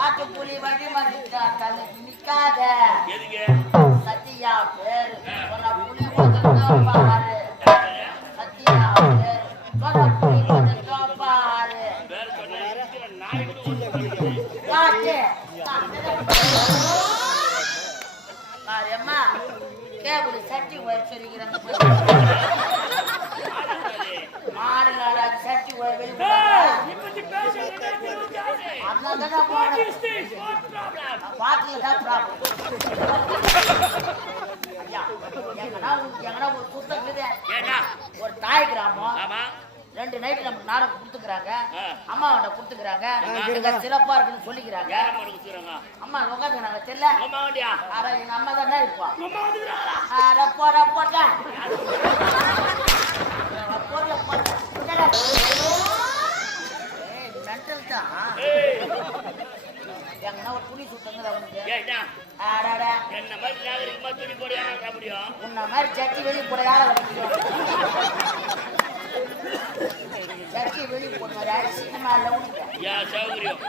காட்டு புலி வழி மறுத்தா நிக்காத சத்தியா பேரு சொன்ன புலி கொஞ்சம் பாரு சத்தியா பேரு சொன்ன புலி கொஞ்சம் பாரு காட்டு அம்மா கேபிள் சட்டி சொல்லிக்கிறாங்க மாடுகால சட்டி ஒரு தாய் கிராமம் 2 நைட்டு நமக்கு நாடகம் கொடுத்துக்கிறாங்க அம்மாவோட கொடுத்துக்கிறாங்க சிறப்பா இருக்குன்னு சொல்லிக்கிறாங்க அம்மா உட்காந்துக்கிறாங்க தெரியல எங்க அம்மா தானே இருப்போம் எங்கன்னா ஒரு துணி சுத்தங்க உன்ன மாதிரி சட்டி வெளியே போட யார முடியும் சட்டி வெளியே போடுவாரு சினிமா சௌகரியம்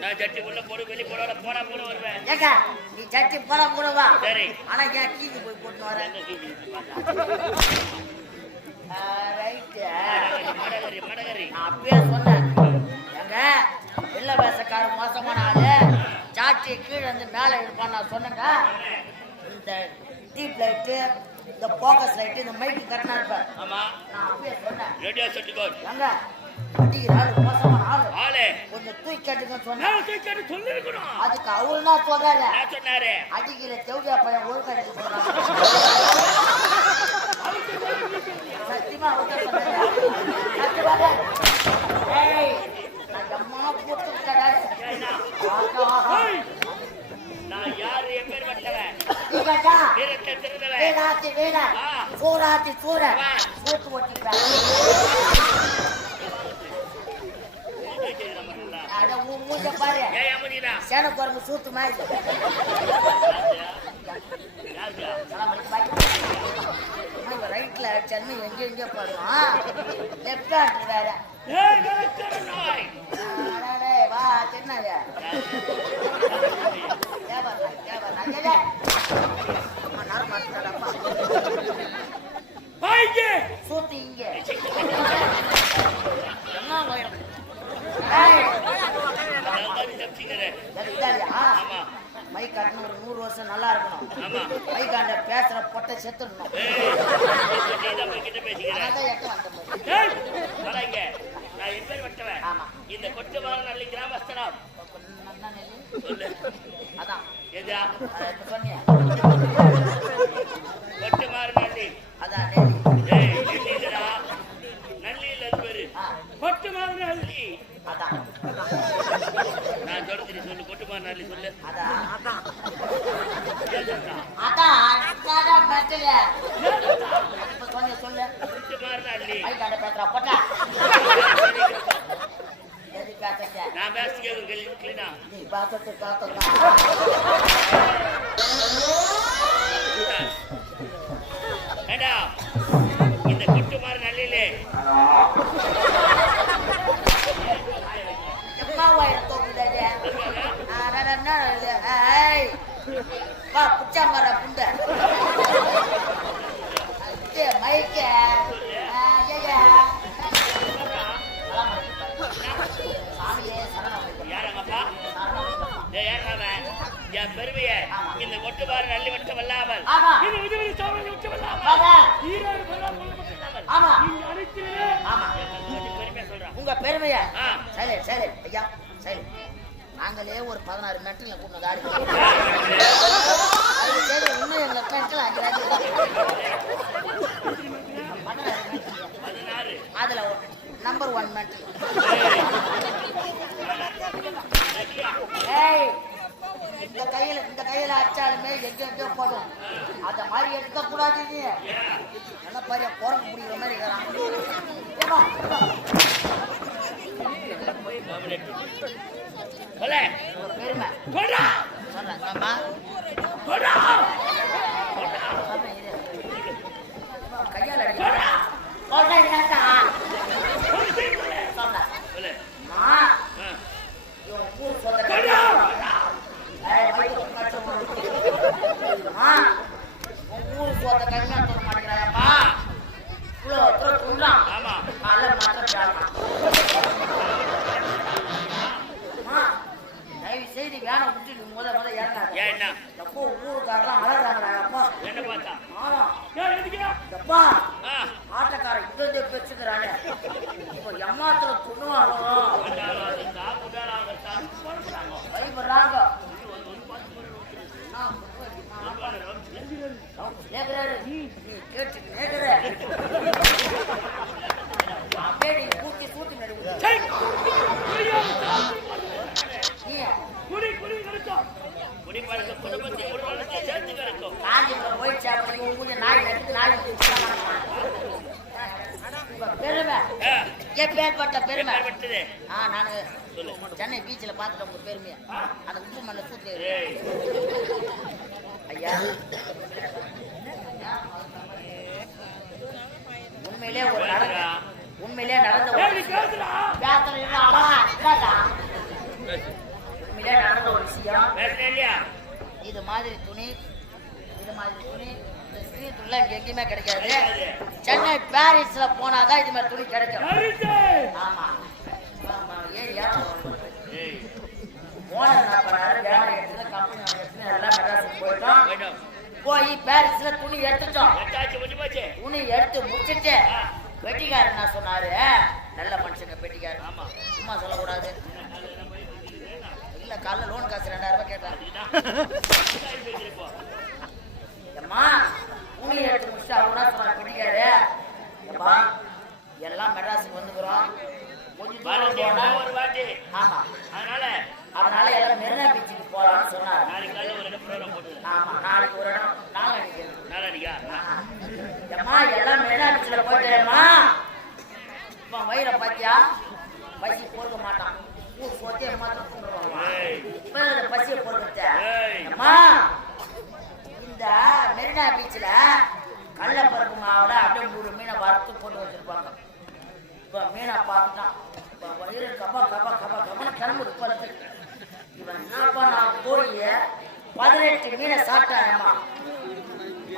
நான் சட்டி உள்ள போடு வெளியே போட போனா கூட வருவேன் ஏக்கா நீ சட்டி போட கூடவா சரி ஆனா ஏன் கீழே போய் போட்டு வரேன் நான் அப்பயே சொன்னேன் எங்க வெள்ள வேசக்கார மோசமான ஆளு சாட்டியை கீழே இருந்து மேல இருப்பான்னு நான் சொன்னேங்க இந்த டீப் லைட்டு இந்த போக்கஸ் லைட்டு இந்த மைக்கு கரெக்டா இருப்பேன் நான் அப்பயே சொன்னேன் எங்க அடிக்கிற ஆளு மோசமான ஆளு கொஞ்சம் தூக்கட்டுங்க சொன்னேன் அதுக்கு அவரு தான் சொன்னாரு அடிக்கிற தெவுடியா பையன் ஒழுக்க அடிக்க சொல்றாங்க சத்தியமா சூறாத்தி சூற சூத்து ஓட்டிக்கிறேன் மூஞ்ச பாரு சேன குரம்பு சூத்து மாதிரி ரைட்ல சென்னை எங்க போடுவோம் லெப்ட் ஹேண்ட் வேற வா தென்னாங்க சூத்து இங்க என்ன மை காட்டணும் ஒரு 100 வருஷம் நல்லா இருக்கணும். மை காண்ட பேசுற பொட்டை செத்துடணும். இந்த கொட்டுமாறு நல்ல கிராமஸ்தனம் அதான் சொன்னியா கொட்டுமாறு நல்லி அதான் நல்லியில் அது பேரு கொட்டுமாறு நல்லி. அதான் நான் தொடர்ந்து சொல்லு கொட்டுமாறு நல்லி சொல்லு. அதான் சொல்லு கொட்டுமாறு நல்லி பேசுறா பொட்டா நான் பேசுகிறேன். நீ பார்த்துட்டு வேண்டாம் இந்த கொட்டுமாறு நல்லிலே புச்சாமர புண்ட மைக்க என் பெருமைய இந்த கொட்டுமாறு நல்லி மட்டும் வல்லாமல் உங்க பெருமைய சரி சரி ஐயா சரி நாங்களே ஒரு 16 மெட்ரில கூப்பிட்டு ஆடி இன்னும் எங்க மெட்ரில் அதுல நம்பர் 1 மெட்ரில் இந்த கையில அச்சாலுமே எங்க போடும் அத மாதிரி எடுக்க கூடாது. நல்ல பாரியா குரங்கு முடிக்கிற மாதிரி பெருமை கையால ஊரு போத கம்மியா சொல்ல மாட்டேங்கிறாப்பா தயவு செய்து வேலை விட்டு முத இறங்காங்க. எப்போ ஊருக்காரெல்லாம் அழகாங்கப்பா என்ன பார்த்தா எப்பா ஆட்டக்காரன் இந்த பெற்றுக்கிறானே இப்போ எம்மாத்திர துண்ணுவாங்க பயப்படுறாங்க. கேட்டு கூட்டி சூட்டி எப்பேற்பட்ட பெருமை. நானு சென்னை பீச்சில் பார்த்துட்டு உங்க பெருமையா அந்த உப்பு மண்ண சூத்து ஐயா உண்மையிலே நடந்த ஒரு விஷயம். இது மாதிரி துணி இந்த ஸ்ரீ துணில எங்கேயுமே கிடைக்காது. சென்னை பாரிஸ்ல போனாதான் இது மாதிரி துணி கிடைக்கும். ஆமா போய் பாரிஸ்ல துணி எடுத்துட்டோம். துணி எடுத்து முடிச்சுட்டு பெட்டிக்காரர் என்ன சொன்னாரு, நல்ல மனுஷங்க பெட்டிக்காரர், சும்மா சொல்லக்கூடாது. இல்ல காலைல லோன் காசு 2000 ரூபாய் கேட்டாங்க. துணி எடுத்து முடிச்சா பெட்டிக்காரு எல்லாம் மெட்ராஸுக்கு வந்துக்கிறோம். அதனால எல்லாம் மெரினா பீச்சுக்கு போலாம்னு சொன்னாரு. நாளைக்கு ஒரு இடம் நாளைக்கு எல்லாம் மெரினா பீச்சுல போயிட்டேம்மா. இப்ப வயிற பாத்தியா பசி பொறுக்க மாட்டான். ஊர் போத்திய மாத்திரம் இப்ப பசியை பொறுக்கம்மா. இந்த மெரினா பீச்சுல கடலப்பருப்பு மாவுல அப்படியே 3 மீனை வறுத்து போட்டு வச்சிருப்பாங்க. இப்ப மீனை பார்த்துட்டான். கிளம்பு இவன் என்னப்பா நான் போய் 18 மீனை சாப்பிட்டாயம்மா.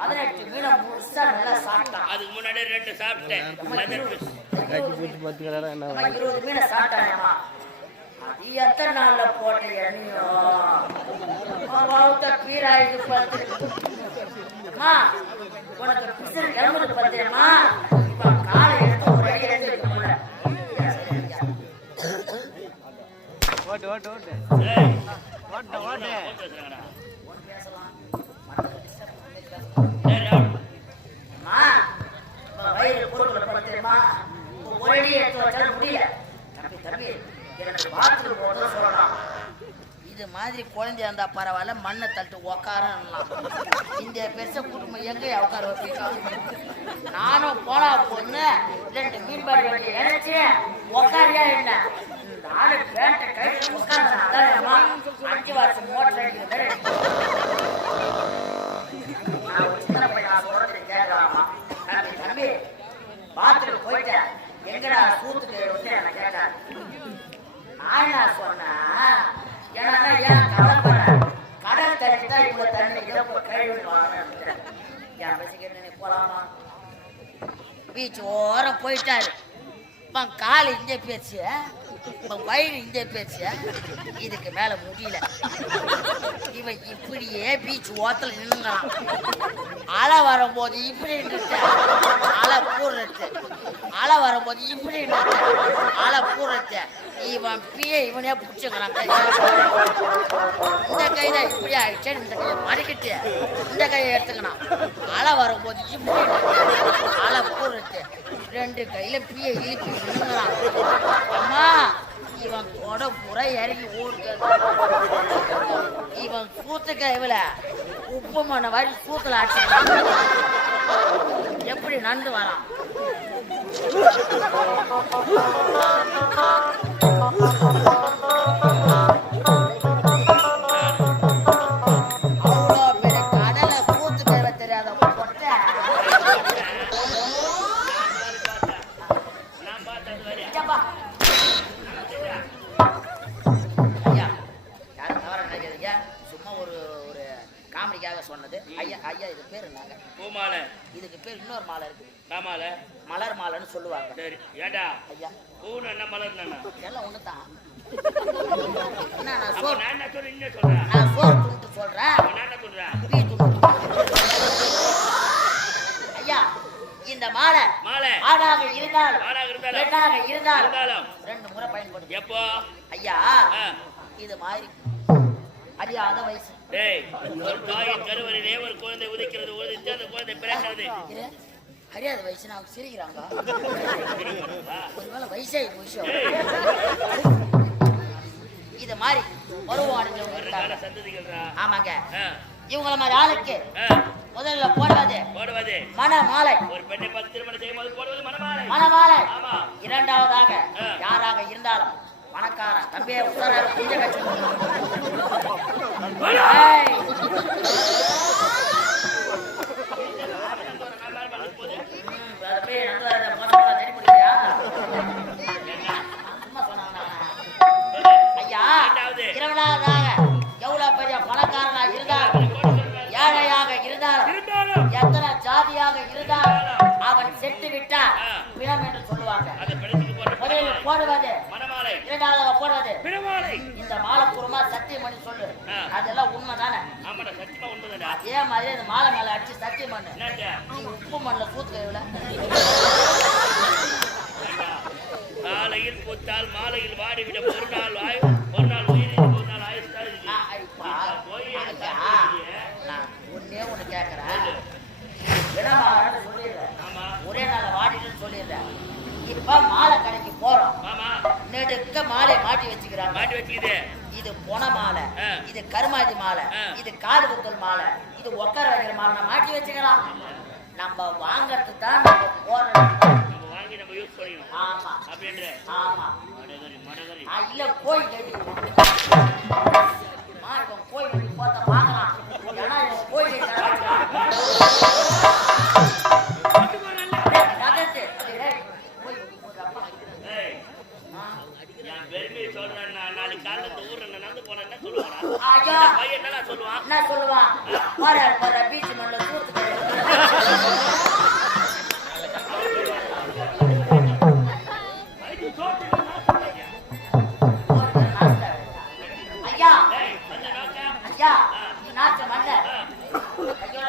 18 மீனை முழுசா நல்லா சாப்பிட்டான். அதுக்கு முன்னாடி 2 சாப்பிட்டேன். 20 மீனை சாப்பிட்டானேம்மா. அது எத்தனை நாள்ல போட்ட எண்ணியோ பீராயிட்டு பார்த்து உனக்கு பிசு கிளம்புது பார்த்தேம்மா. இப்ப காலை எடுத்து ஒரு அடி எடுத்து வைக்க முடியல. வயிறு பொருட்களை பார்த்தேம்மா. ஒரு அடி எடுத்து வச்சாலும் முடியல. தம்பி எனக்கு பாத்ரூம் போட சொல்லலாம். இது மாதிரி குழந்தையா இருந்தா பரவாயில்ல, மண்ணை தட்டு உக்காரலாம். இந்த பெருச குடும்பம் எங்க உட்கார வைப்பீங்க? நானும் போனா பொண்ணு 2 மீன் பாடி வண்டி நினைச்சேன். உக்காரியா என்ன இந்த ஆளு பேண்ட கைட்டு உட்கார்ந்தா 5 வருஷம் மோட்டர் அடிக்கிறது. நான் ஒரு சின்ன பையன் நான் சொல்றது கேட்கலாமா? தம்பி பாத்ரூம் போயிட்டேன், எங்கடா சூத்துக்கு வந்து என்ன கேட்டார். நான் என்ன சொன்னேன், ஏன்னா ஏன் கவலைப்பட கடல் தண்ணி தான் இவ்வளவு தண்ணி கழிவு என் பசிக்கிட்டு போலாமா? பீச் ஓரம் போயிட்டாரு. இப்போ கால் இங்கே பேச்சு, இப்போ வயிறு இங்கே பேச்சு, இதுக்கு மேல முடியல. இவன் இப்படியே பீச் ஓரத்தில் நின்னுங்களாம். அலை வரும்போது இப்படி அலை கூடுறது, அலை வரும்போது இப்படி அலை கூடுறது. இவன் இவனே பிடிச்சுக்கிறான். இந்த கை தான் இப்படி ஆயிடுச்சு, இந்த கையை மறிக்கிட்டு இந்த கையை எடுத்துக்கணும். அலை வரும்போது இப்படி அலை கூடுறது. 2 கையில பிய இழுப்பி நின்னுங்களாம். அம்மா இவன் கொடை பூரா இறங்கி ஊருக்கு. இவன் கூத்து கைவில உப்பு மண்ண வாரி கூத்துல ஆச்சு. எப்படி நண்டு வரான்? அவ்வளோ பெரிய கடலை கூத்து கைவ தெரியாத கொட்டை. சொன்னது ஐயா ஐயா இது பேர் என்னங்க? பூமாலை. இதுக்கு பேர் இன்னொரு மாலை இருக்கு. மாலை மலர் மாலைன்னு சொல்லுவாங்க. சரி ஏடா ஐயா பூன என்ன மலர் எல்லாம் ஒண்ணுதான். நான் சோறு துண்டு சொல்றேன். ஐயா இந்த மாலை ஆணாக இருந்தாலும் பெண்ணாக இருந்தாலும் 2 முறை பயன்படுது. எப்போ ஐயா இது மாதிரி அறியாத வயசு. ஒரு தாயின் கருவறையிலே ஒரு குழந்தை உதைக்கிறது, உதைத்து அந்த குழந்தை பிறக்கிறது. அறியாத வயசு நான் சிரிக்கிறாங்க. ஒருவேளை வயசே விஷயம். இது மாதிரி வருவானுங்க சந்ததிகள். ஆமாங்க, இவங்கள மாதிரி ஆளுக்கு முதல்ல போடுவது மணமாலை. ஒரு பெண்ணை பார்த்து திருமணம் செய்யும் போது போடுவது மணமாலை. இரண்டாவதாக யாராக இருந்தாலும் பணக்காரன் தம்பியை உத்தர குஞ்ச கட்சி ஐயா. இரண்டாவதாக எவ்வளவு பெரிய பணக்காரனா இருந்தாலும் ஏழையாக இருந்தாலும் எத்தனை ஜாதியாக இருந்தாலும் அவன் செத்து விட்டான் பிணம் என்று சொல்லுவாங்க. முதலில் போடுவது இரண்டாவதாக போடுவது இந்த மாலை பூர்வமா சத்தியம் பண்ணி சொல்லு. அதெல்லாம் உண்மைதானே? அதே மாதிரி இந்த மாலை மேல அடிச்சு சத்தியம் பண்ணு. நீ உப்பு மண்ணில சூத்து கைவில காலையில் பூத்தால் மாலையில் வாடிவிட ஒரு நாள் உயிரில் ஒரு நாள் ஆயுஷ்தான். ஒன்னே ஒண்ணு கேக்குறேன், ஒரே நாள் வாடிட்டுன்னு சொல்லிடுறேன். இப்ப மாலை கடைக்கு போறோம், நெடுக்க மாலை மாட்டி வச்சுக்கிறாங்க. இது பொன மாலை, இது கருமாதி மாலை, இது காது குத்தல் மாலை, இது ஒக்கர வைக்கிற மாலை மாட்டி வச்சுக்கலாம். நம்ம வாங்கறது தான் நம்ம போறோம். ஆமா ஆமா. இல்ல போய் கேட்டு போய் போத்த பார்க்கலாம். ஏன்னா போய் சொல்லுவான் பீச் மண்ணில் சூத்து ஐயா ஏய், அந்த நோக்கம். ஐயா நீ நாட்டு மண்ண ஐயோட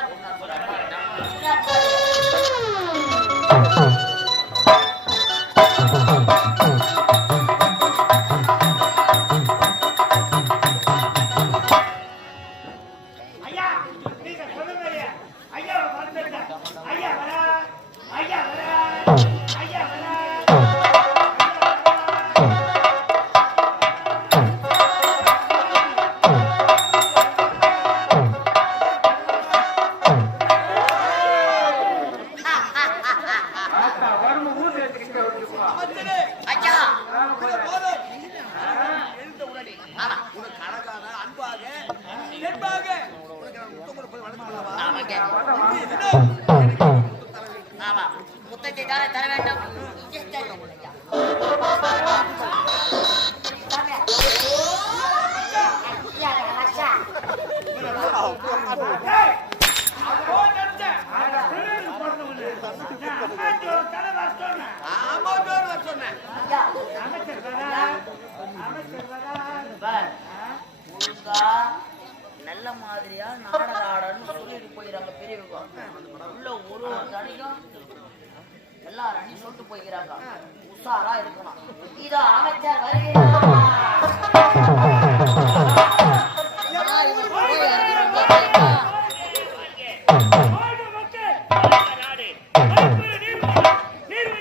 ஐயா நீங்க சொல்லுங்க ஐயா வந்துட்டேன் ஐயா வரா ஐயா வரா ஐயா வரா ஐயா ஆமாங்க ஆமா முத்தத்தை தானே தர வேண்டும் இங்கே தரும் ஐயா சாமி. ஐயா, ராஜா. ஐயா, பார், ஒழுங்கா நல்ல மாதிரியா நாடக ஆடன்னு சொல்லிட்டு போயிடறாங்க பெரியவங்க. உள்ள ஒரு தனியும் எல்லா ரணியும் சொல்லிட்டு போய்க்கிறாங்க. உஷாரா இருக்கணும். இதோ அமைச்சர் வருகிறார். இவர் போய் இறங்கிருக்காங்க. நாடு. நீர்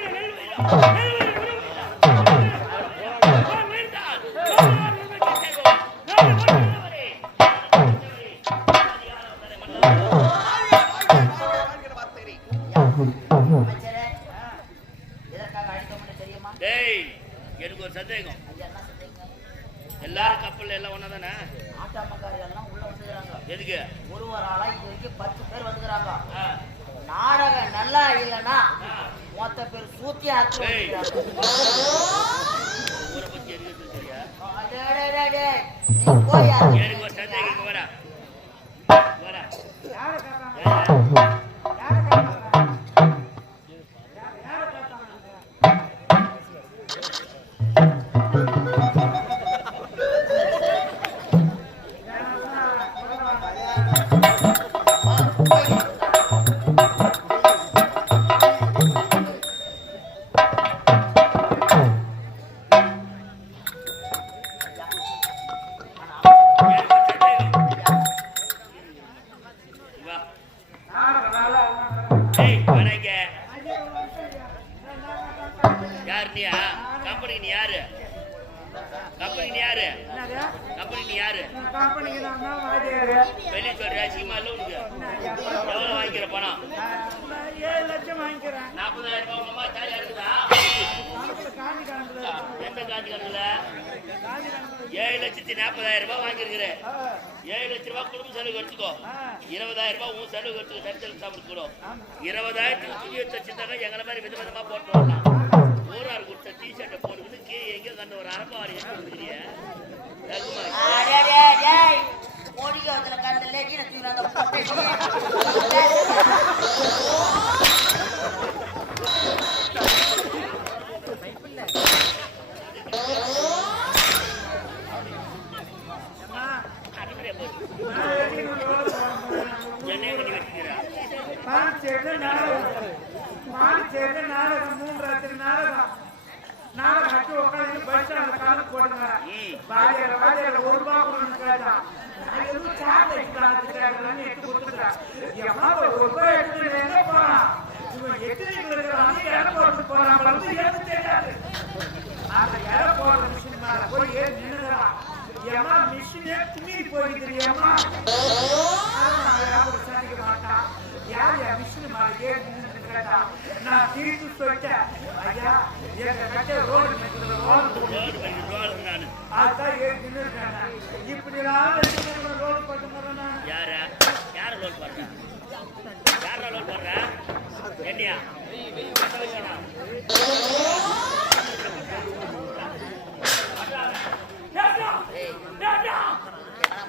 அமைச்சரே, எதற்காக அழைத்தோம்னு தெரியுமா? டேய், எனக்கு ஒரு சந்தேகம். ஐயா, என்ன சொல்றீங்க? எல்லாரும் கப்பல்ல எல்லாம் ஒண்ணா தானே? ஆட்டாமக்காரி எல்லாம் உள்ள வந்துக்கிறாங்க. எதுக்கு? ஒரு ஆளா இது வரைக்கும் 10 பேர் வந்துக்கிறாங்க. ஆ, நாடகம் நல்லா இல்லைன்னா மொத்த பேர் சூத்தி ஆத்து ஏய். வந்துக்கிறாங்க. ஊரை பத்தி எதுக்கு தெரியா? நீ போய் எனக்கு ஒரு சந்தேகம். இங்க வாடா. வாடா. யார் நீயா? கம்பெனிக்கு நீ யாரு? கம்பெனிக்கு நீ யாரு? கம்பெனிக்கு நீ யாரு? வெளியே சொல்ற அசிங்கமா இல்ல உனக்கு? எவ்வளவு வாங்கிக்கிற பணம்? 7 லட்சம் வாங்கிக்கிறேன் 40,000 ரூபாய் உங்க அம்மா தாலியா இருக்குதா? எந்த காந்தி கணக்குல? 7,40,000 ரூபாய் வாங்கியிருக்கிற. 7 லட்சம் ரூபாய் குடும்ப செலவு எடுத்துக்கோ. 20,000 ரூபாய் உன் செலவு எடுத்துக்கோ. தடுத்தல் சாப்பிட்டுக்கணும். 20,000 துணி வச்சிருந்தாங்க எங்களை மாதிரி விதவிதமா போட்டு வரலாம். ஊரார் கொடுத்த டிஷர்ட்டை போட்டுக்கிட்டு கீழே எங்க கண்டு ஒரு அரப்பாரி எடுத்துக்கிறிய மோடிக்கு கந்த லேகின என்னைய கட்டி வச்சுக்கிறா. நாடகம் உட்காந்து பஸ் ஸ்டாண்ட்ல கால போடுங்க வாதியார 1 ரூபாய் கொடுன்னு கேட்டான். நான் எதுவும் சாக்லேட் காத்துட்டாங்கன்னு எடுத்து கொடுத்துட்டேன். எம்மா 1 ரூபாய் எடுத்து எங்க போறான்? இவன் எத்தனைக்கு இருக்கிறான்? ஏர்போர்ட் போறான் வந்து எனக்கு தெரியாது. அந்த ஏர்போர்ட் மிஷின் மேல போய் ஏறி நின்னுறான். ஏமா மிஷினே துணி போயிடுது ஏமா. யாரும் சாதிக்க மாட்டான். யார் மிஷின் மேல ஏறி நின்று கேட்டா நான் திருப்பி சொல்லிட்டேன். ஐயா எங்க கட்ட ரோடு நானு அதான் ஏறி நின்றுட்டேன். இப்படி ரோடு போட்டு யாரா? யார லோல் போடுற? யார லோல் போடுற? என்னையா?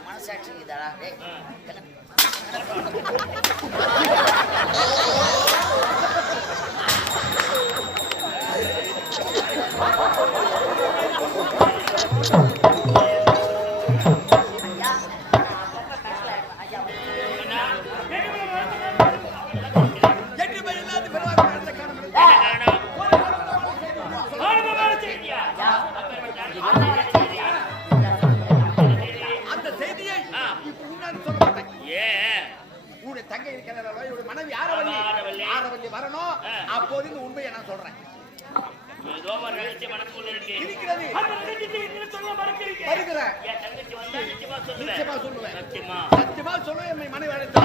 மனசாட்சி இதா அந்த செய்தியை இப்ப முன்னாடி சொல்ல மாட்டேன். உன்னுடைய தங்கை இருக்கிற மனைவி ஆரவல்லி வரணும். அப்போது இந்த உண்மையை நான் சொல்றேன். ஏதோ ஒரு ரகசியம் மனசுக்குள்ள இருக்கு. இருக்கிறது. அந்த ரகசியத்தை நீ சொல்ல மறக்கிறீங்க. வருகிறேன். என் தங்கச்சி வந்தா நிச்சயமா சொல்லுவேன். நிச்சயமா சொல்லுவேன். சத்தியமா சத்தியமா சொல்லுவேன். என் மனைவி அழைத்தா.